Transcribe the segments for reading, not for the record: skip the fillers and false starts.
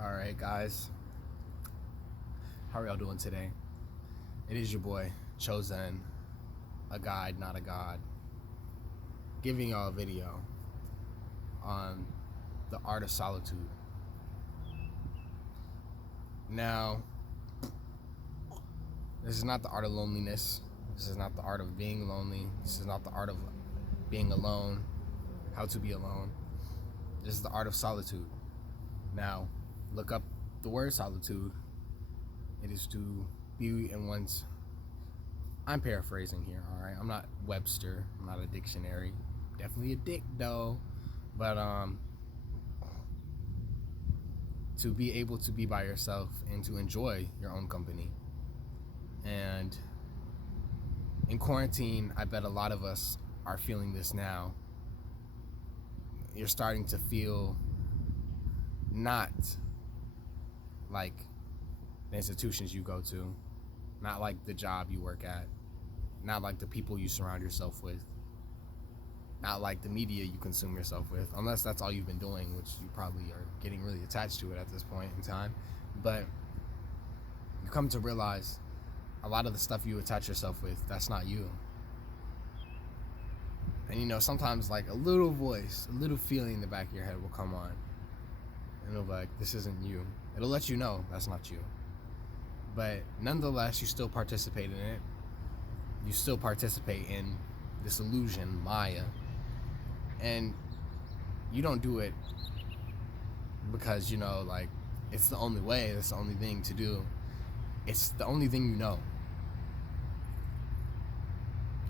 All right, guys. How are y'all doing today? It is your boy, Chosen, a guide, not a god, giving y'all a video on the art of solitude. Now, this is not the art of loneliness. This is not the art of being lonely. This is not the art of being alone, how to be alone. This is the art of solitude. Now, look up the word solitude. It is to be in one's... I'm paraphrasing here, all right? I'm not Webster. I'm not a dictionary. Definitely a dick, though. But to be able to be by yourself and to enjoy your own company. And in quarantine, I bet a lot of us are feeling this now. You're starting to feel not like the institutions you go to, not like the job you work at, not like the people you surround yourself with, not like the media you consume yourself with, unless that's all you've been doing, which you probably are getting really attached to it at this point in time. But you come to realize a lot of the stuff you attach yourself with, that's not you. And sometimes like a little voice, a little feeling in the back of your head will come on. And it'll be like, this isn't you. It'll let you know that's not you. But nonetheless, you still participate in it. You still participate in this illusion, Maya. And you don't do it because, like, it's the only way, it's the only thing to do. It's the only thing you know.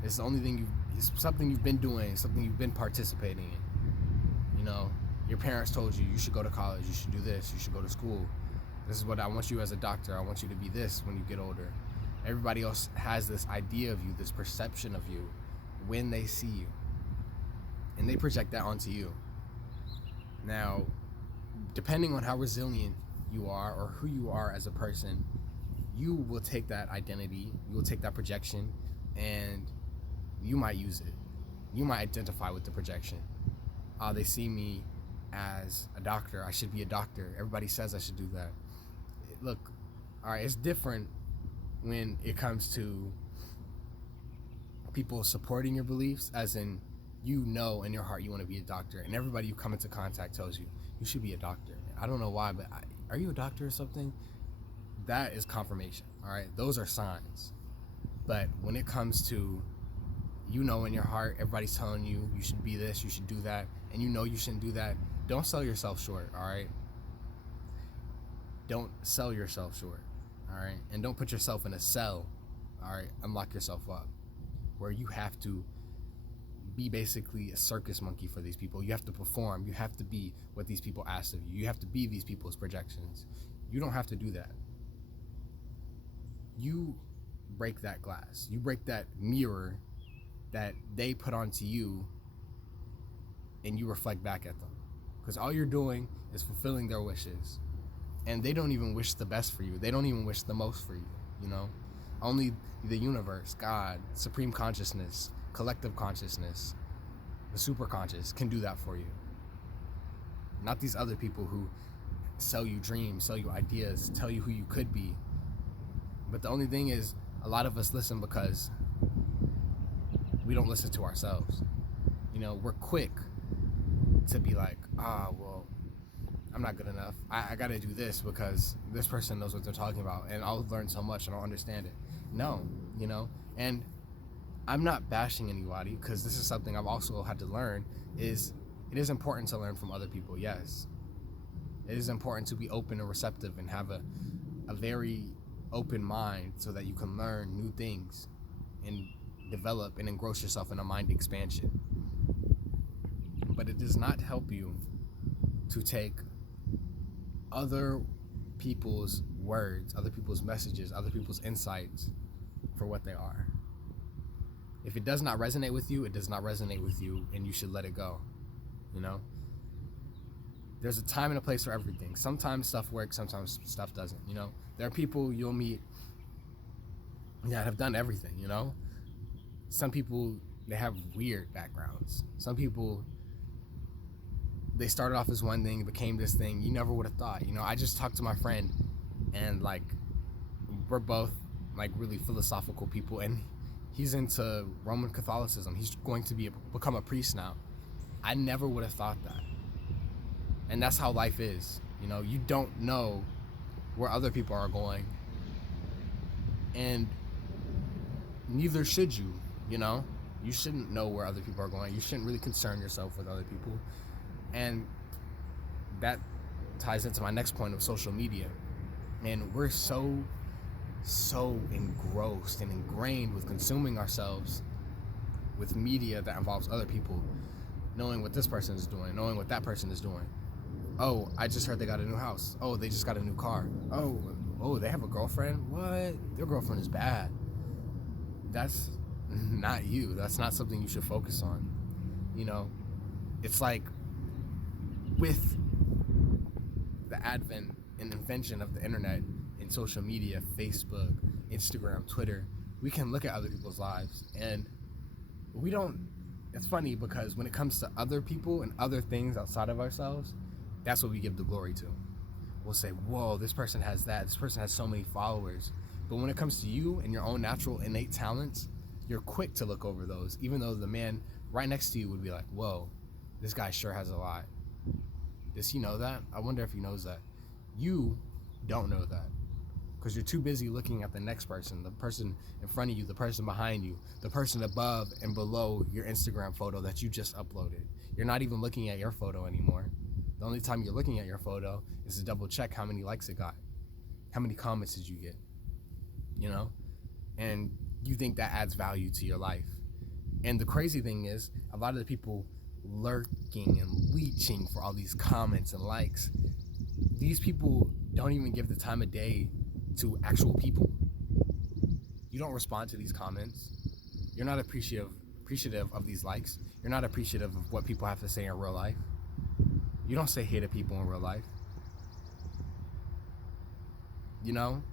It's the only thing it's something you've been doing, something you've been participating in. Your parents told you should go to college, you should do this, you should go to school. This is what I want you as a doctor. I want you to be this when you get older. Everybody else has this idea of you, this perception of you when they see you. And they project that onto you. Now, depending on how resilient you are or who you are as a person, you will take that identity, you will take that projection, and you might use it. You might identify with the projection. They see me as a doctor. I should be a doctor. Everybody says I should do that. Look, all right, it's different when it comes to people supporting your beliefs, as in, in your heart you want to be a doctor, and everybody you come into contact tells you should be a doctor. I don't know why, but are you a doctor or something? That is confirmation, all right? Those are signs. But when it comes to, in your heart, everybody's telling you should be this, you should do that, and you shouldn't do that, don't sell yourself short, all right? Don't sell yourself short, all right? And don't put yourself in a cell, all right? Unlock yourself up, where you have to be basically a circus monkey for these people. You have to perform. You have to be what these people ask of you. You have to be these people's projections. You don't have to do that. You break that glass. You break that mirror that they put onto you, and you reflect back at them. Because all you're doing is fulfilling their wishes. And they don't even wish the best for you. They don't even wish the most for you, Only the universe, God, supreme consciousness, collective consciousness, the superconscious can do that for you. Not these other people who sell you dreams, sell you ideas, tell you who you could be. But the only thing is, a lot of us listen because we don't listen to ourselves. We're quick to be like, well, I'm not good enough. I gotta do this because this person knows what they're talking about, and I'll learn so much and I'll understand it. No, and I'm not bashing anybody, because this is something I've also had to learn, is it is important to learn from other people, yes. It is important to be open and receptive and have a very open mind so that you can learn new things and develop and engross yourself in a mind expansion. But it does not help you to take other people's words, other people's messages, other people's insights for what they are. If it does not resonate with you, it does not resonate with you, and you should let it go. There's a time and a place for everything. Sometimes stuff works, sometimes stuff doesn't. There are people you'll meet that have done everything. Some people, they have weird backgrounds. Some people, they started off as one thing, became this thing. You never would have thought. I just talked to my friend, and like, we're both like really philosophical people, and he's into Roman Catholicism. He's going to become a priest now. I never would have thought that. And that's how life is. You don't know where other people are going, and neither should you. You shouldn't know where other people are going. You shouldn't really concern yourself with other people. And that ties into my next point of social media. And we're so engrossed and ingrained with consuming ourselves with media that involves other people, knowing what this person is doing, knowing what that person is doing. Oh, I just heard they got a new house. Oh, they just got a new car. Oh, they have a girlfriend? What? Their girlfriend is bad. That's not you. That's not something you should focus on. It's like with the advent and invention of the internet and social media, Facebook, Instagram, Twitter, we can look at other people's lives, and it's funny because when it comes to other people and other things outside of ourselves, that's what we give the glory to. We'll say, whoa, this person has that. This person has so many followers. But when it comes to you and your own natural innate talents, you're quick to look over those, even though the man right next to you would be like, whoa, this guy sure has a lot. Does he know that? I wonder if he knows that. You don't know that because you're too busy looking at the next person, the person in front of you, the person behind you, the person above and below your Instagram photo that you just uploaded. You're not even looking at your photo anymore. The only time you're looking at your photo is to double check how many likes it got. How many comments did you get? And you think that adds value to your life. And the crazy thing is, a lot of the people lurking and leeching for all these comments and likes, these people don't even give the time of day to actual people. You don't respond to these comments. You're not appreciative of these likes. You're not appreciative of what people have to say in real life. You don't say hey to people in real life.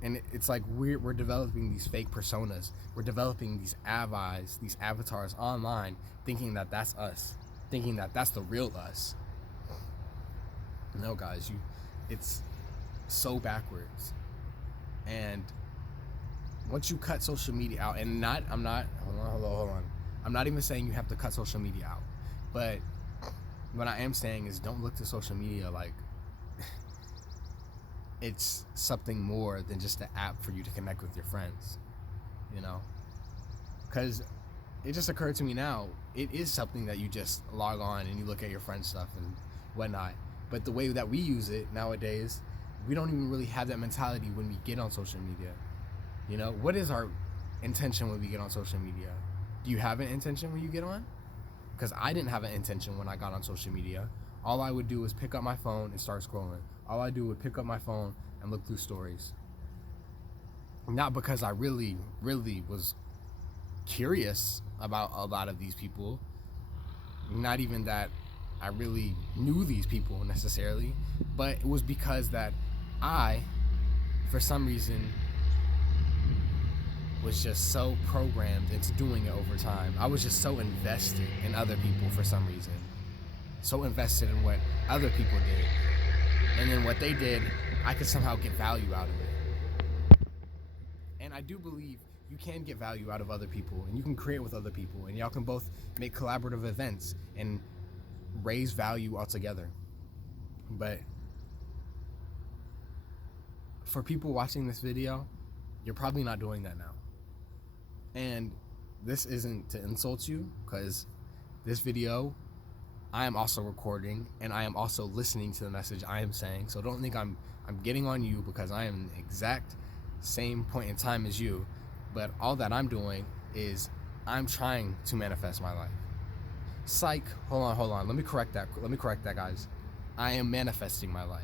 And it's like we're developing these fake personas. We're developing these avatars online, thinking that that's us, thinking that that's the real us. No, guys, it's so backwards. And once you cut social media out, and hold on. I'm not even saying you have to cut social media out, but what I am saying is don't look to social media like it's something more than just an app for you to connect with your friends, because it just occurred to me now, it is something that you just log on and you look at your friends' stuff and whatnot. But the way that we use it nowadays, we don't even really have that mentality when we get on social media. What is our intention when we get on social media? Do you have an intention when you get on? Because I didn't have an intention when I got on social media. All I would do was pick up my phone and start scrolling. All I do would pick up my phone and look through stories. Not because I really, really was curious about a lot of these people. Not even that I really knew these people necessarily, but it was because that I, for some reason, was just so programmed into doing it over time. I was just so invested in other people for some reason. So invested in what other people did. And then what they did, I could somehow get value out of it. And I do believe you can get value out of other people, and you can create with other people, and y'all can both make collaborative events and raise value altogether. But for people watching this video, you're probably not doing that now. And this isn't to insult you, because this video I am also recording, and I am also listening to the message I am saying. So don't think I'm getting on you, because I am in the exact same point in time as you. But all that I'm doing is I'm trying to manifest my life. Psych, hold on. Let me correct that, guys. I am manifesting my life.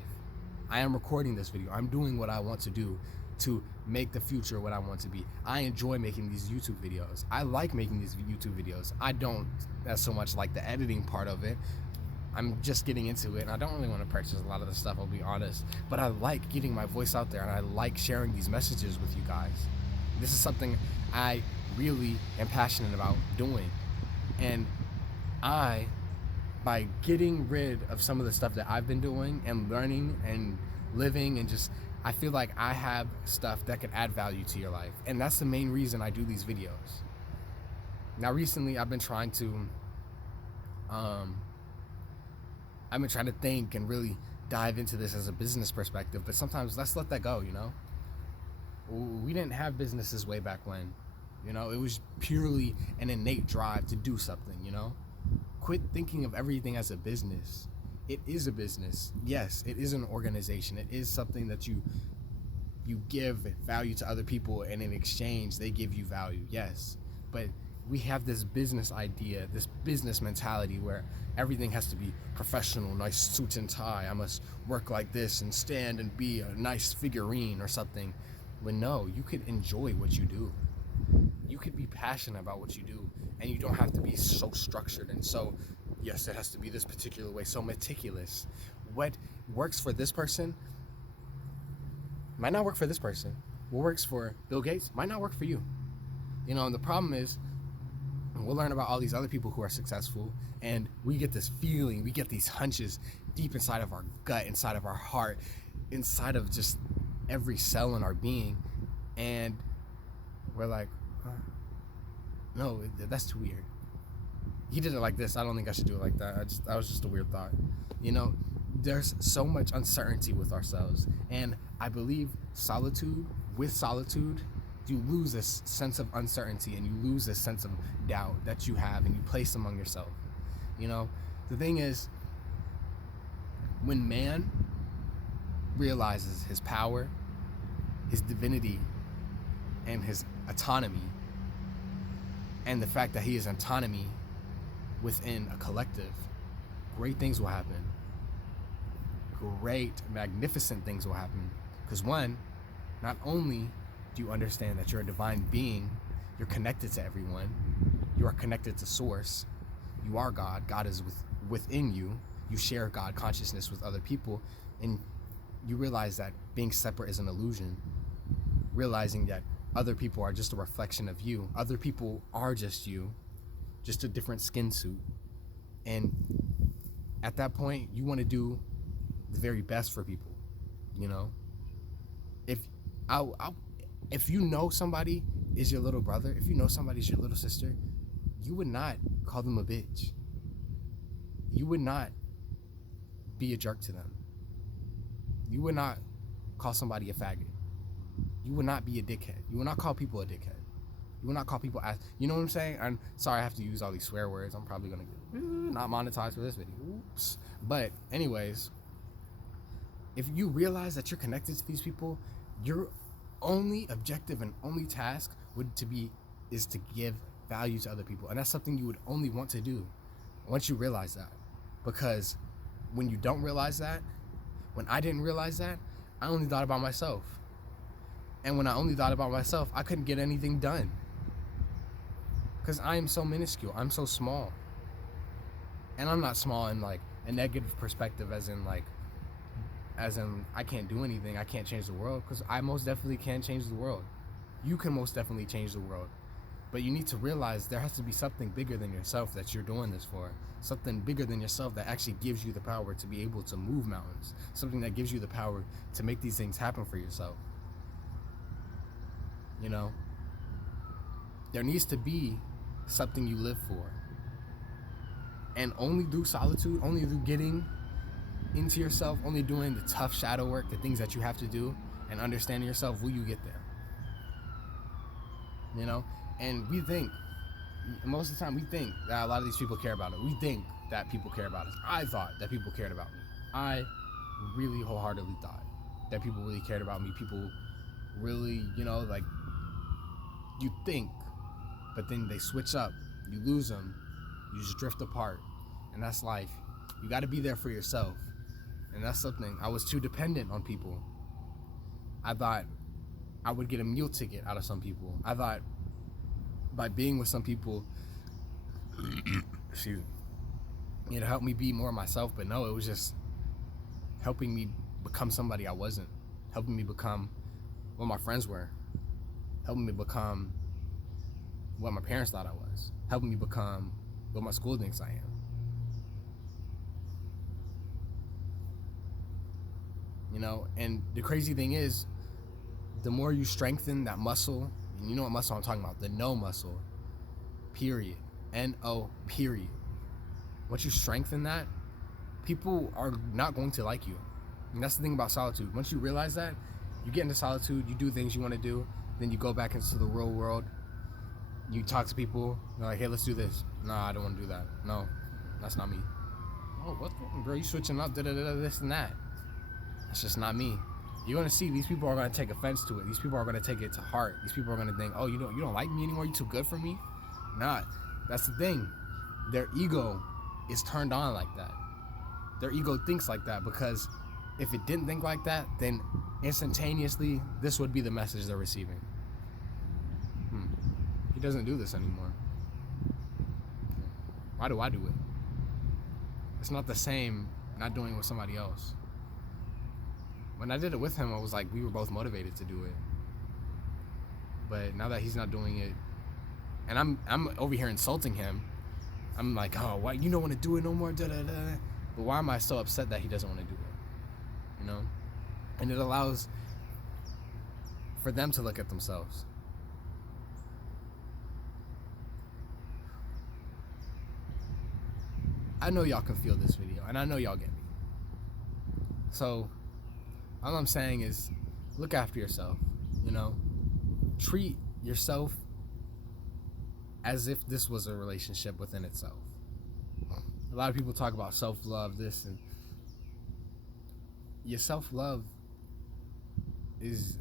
I am recording this video. I'm doing what I want to do to make the future what I want to be. I enjoy making these YouTube videos. I like making these YouTube videos. I don't so much like the editing part of it. I'm just getting into it, and I don't really want to purchase a lot of the stuff, I'll be honest. But I like getting my voice out there, and I like sharing these messages with you guys. This is something I really am passionate about doing. And I by getting rid of some of the stuff that I've been doing and learning and living, and just, I feel like I have stuff that could add value to your life. And that's the main reason I do these videos. Now recently I've been trying to think and really dive into this as a business perspective, but sometimes let's let that go, you know? We didn't have businesses way back when, you know? It was purely an innate drive to do something, you know? Quit thinking of everything as a business. It is a business. Yes, it is an organization. It is something that you give value to other people, and in exchange they give you value. Yes, but we have this business idea, this business mentality where everything has to be professional, nice suit and tie. I must work like this and stand and be a nice figurine or something. When no, you could enjoy what you do. You could be passionate about what you do, and you don't have to be so structured and so, yes, it has to be this particular way, so meticulous. What works for this person might not work for this person. What works for Bill Gates might not work for you. You know, and the problem is, we'll learn about all these other people who are successful, and we get this feeling, we get these hunches deep inside of our gut, inside of our heart, inside of just every cell in our being, and we're like, no, that's too weird. He did it like this, I don't think I should do it like that. That was just a weird thought. You know, there's so much uncertainty with ourselves, and I believe with solitude, you lose this sense of uncertainty, and you lose this sense of doubt that you have, and you place among yourself. You know, the thing is, when man realizes his power, his divinity, and his autonomy, and the fact that he is autonomy within a collective, great things will happen. Great, magnificent things will happen. Because one, not only do you understand that you're a divine being, you're connected to everyone, you are connected to source, you are God, God is within you, you share God consciousness with other people, and you realize that being separate is an illusion. Realizing that other people are just a reflection of you, other people are just you, just a different skin suit. And at that point, you want to do the very best for people, you know? If you know somebody is your little brother, if you know somebody is your little sister, you would not call them a bitch. You would not be a jerk to them. You would not call somebody a faggot. You would not be a dickhead. You would not call people a dickhead. You would not call people ass. You know what I'm saying? I'm sorry I have to use all these swear words. I'm probably going to get not monetized for this video. Oops. But anyways, if you realize that you're connected to these people, your only objective and only task is to give value to other people. And that's something you would only want to do once you realize that. Because when you don't realize that, when I didn't realize that, I only thought about myself. And when I only thought about myself, I couldn't get anything done. Because I am so minuscule. I'm so small. And I'm not small in like a negative perspective, as in I can't do anything, I can't change the world, because I most definitely can change the world. You can most definitely change the world. But you need to realize there has to be something bigger than yourself that you're doing this for. Something bigger than yourself that actually gives you the power to be able to move mountains. Something that gives you the power to make these things happen for yourself. You know? There needs to be something you live for. And only through solitude, only through getting into yourself, only doing the tough shadow work, the things that you have to do, and understanding yourself, will you get there. You know? And we think, most of the time we think that a lot of these people care about it. We think that people care about us. I thought that people cared about me. I really wholeheartedly thought that people really cared about me. People really, you know, like, you think, but then they switch up. You lose them. You just drift apart. And that's life. You got to be there for yourself. And that's something. I was too dependent on people. I thought I would get a meal ticket out of some people. I thought by being with some people, it helped me be more myself. But no, it was just helping me become somebody I wasn't. Helping me become what my friends were. Helping me become what my parents thought I was. Helping me become what my school thinks I am. you know. And the crazy thing is, the more you strengthen that muscle, and you know what muscle I'm talking about, the no muscle, period, N-O, period. Once you strengthen that, people are not going to like you. And that's the thing about solitude. Once you realize that, you get into solitude, you do things you want to do, then you go back into the real world, you talk to people, you're like, hey, let's do this. No, I don't want to do that. No, that's not me. Oh, what the, bro, you switching up, this and that. That's just not me. You're going to see these people are going to take offense to it. These people are going to take it to heart. These people are going to think, oh, you don't like me anymore? You too good for me? Nah, that's the thing. Their ego is turned on like that. Their ego thinks like that, because if it didn't think like that, then instantaneously, this would be the message they're receiving. He doesn't do this anymore. Why do I do it? It's not the same not doing it with somebody else. When I did it with him, I was like, we were both motivated to do it. But now that he's not doing it, and I'm over here insulting him, I'm like, oh, why you don't want to do it no more? Da, da, da. But why am I so upset that he doesn't want to do it? You know? And it allows for them to look at themselves. I know y'all can feel this video, and I know y'all get me. So, all I'm saying is, look after yourself, you know? Treat yourself as if this was a relationship within itself. A lot of people talk about self-love, this, and your self-love is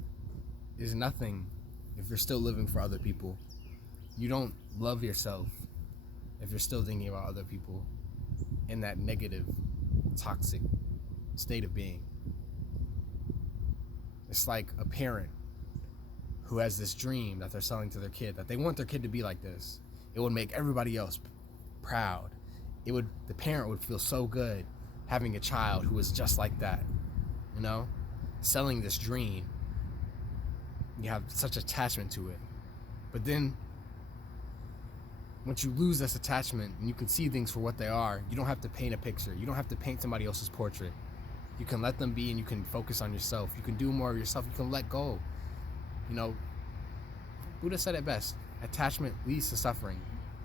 nothing if you're still living for other people. You don't love yourself if you're still thinking about other people in that negative, toxic state of being. It's like a parent who has this dream that they're selling to their kid, that they want their kid to be like this. It would make everybody else proud. The parent would feel so good having a child who is just like that, you know? Selling this dream. You have such attachment to it. But then, once you lose this attachment and you can see things for what they are, you don't have to paint a picture. You don't have to paint somebody else's portrait. You can let them be, and you can focus on yourself. You can do more of yourself. You can let go. You know, Buddha said it best. Attachment leads to suffering.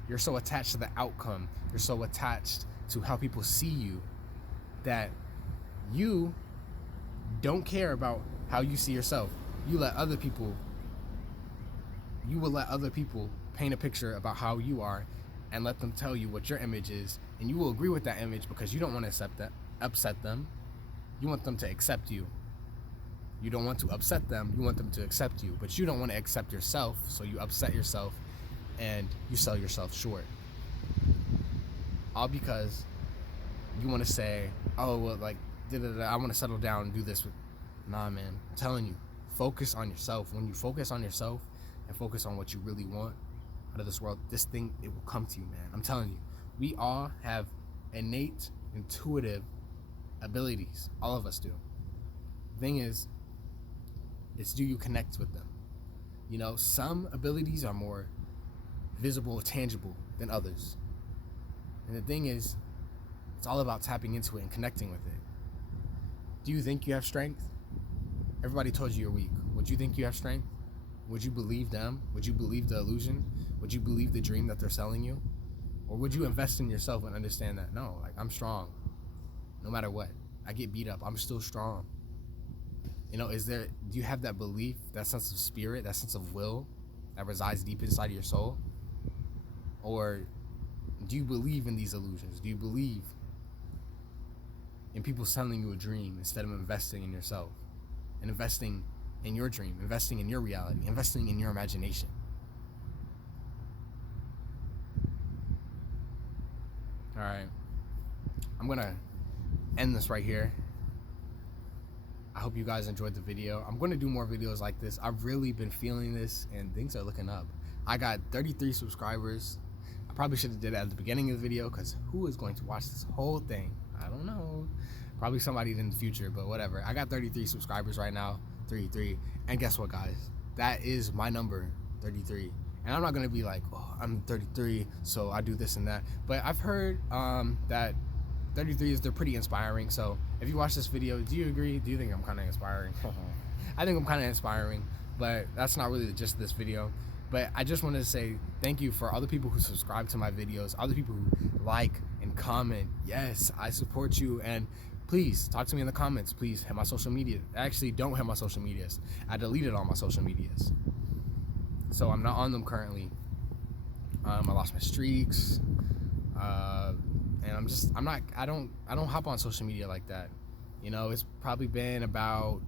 You're so attached to the outcome. You're so attached to how people see you that you don't care about how you see yourself. You will let other people paint a picture about how you are and let them tell you what your image is, and you will agree with that image because you don't want to upset them. You want them to accept you. You don't want to upset them. You want them to accept you, but you don't want to accept yourself, so you upset yourself and you sell yourself short. All because you want to say, oh, well, like, I want to settle down and do this. Nah, man, I'm telling you, focus on yourself. When you focus on yourself and focus on what you really want out of this world, this thing, it will come to you, man. I'm telling you, we all have innate, intuitive abilities. All of us do. The thing is, it's do you connect with them? You know, some abilities are more visible, tangible than others. And the thing is, it's all about tapping into it and connecting with it. Do you think you have strength? Everybody told you you're weak. Would you think you have strength? Would you believe them? Would you believe the illusion? Would you believe the dream that they're selling you? Or would you invest in yourself and understand that, no, like, I'm strong. No matter what. I get beat up, I'm still strong. You know, do you have that belief, that sense of spirit, that sense of will that resides deep inside of your soul? Or do you believe in these illusions? Do you believe in people selling you a dream instead of investing in yourself and investing in your dream, investing in your reality, investing in your imagination? All right, I'm gonna end this right here. I hope you guys enjoyed the video. I'm going to do more videos like this. I've really been feeling this, and things are looking up. I got 33 subscribers. I probably should have did it at the beginning of the video, because who is going to watch this whole thing? I don't know. Probably somebody in the future, but whatever. I got 33 subscribers right now, 33. And guess what, guys? That is my number, 33. And I'm not going to be like, oh, I'm 33, so I do this and that. But I've heard that 33s, they're pretty inspiring. So if you watch this video, do you agree? Do you think I'm kind of inspiring? I think I'm kind of inspiring, but that's not really the gist of this video. But I just wanted to say thank you for all the people who subscribe to my videos, all the people who like and comment. Yes, I support you, and please talk to me in the comments. Please hit my social media. Actually, don't hit my social medias. I deleted all my social medias, so I'm not on them currently. I lost my streaks, and I don't hop on social media like that. You know, it's probably been about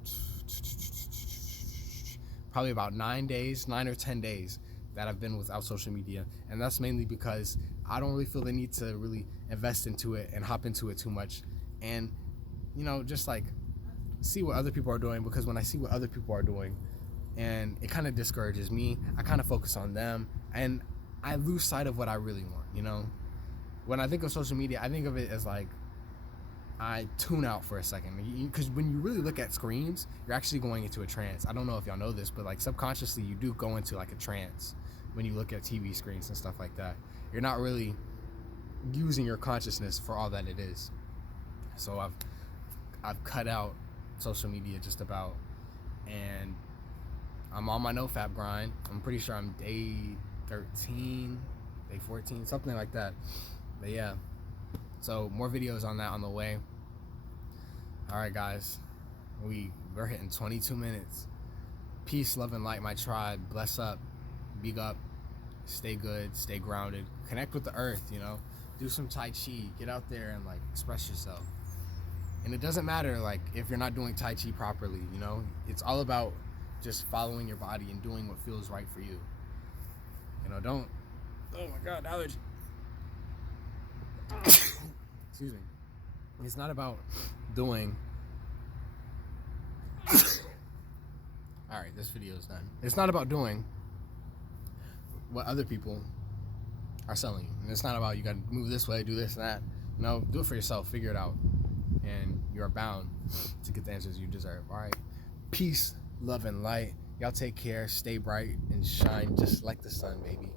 9 or 10 days that I've been without social media, and that's mainly because I don't really feel the need to really invest into it and hop into it too much, and you know, just like see what other people are doing, because when I see what other people are doing, and it kind of discourages me, I kind of focus on them, and I lose sight of what I really want. You know, when I think of social media, I think of it as like I tune out for a second, because when you really look at screens, you're actually going into a trance. I don't know if y'all know this, but like subconsciously you do go into like a trance when you look at TV screens and stuff like that. You're not really using your consciousness for all that it is. So I've cut out social media just about, and I'm on my nofap grind. I'm pretty sure I'm day 13, day 14, something like that. But yeah, so more videos on that on the way. All right, guys, we're hitting 22 minutes. Peace, love, and light, my tribe. Bless up, big up, stay good, stay grounded, connect with the earth. You know, do some Tai Chi, get out there and like express yourself. And it doesn't matter like if you're not doing Tai Chi properly. You know, it's all about just following your body and doing what feels right for you. You know, don't. Oh my God, allergy. Excuse me. It's not about doing. All right, this video is done. It's not about doing what other people are selling you. And it's not about you got to move this way, do this and that. No, do it for yourself. Figure it out, and you are bound to get the answers you deserve. All right. Peace, love, and light. Y'all take care. Stay bright and shine just like the sun, baby.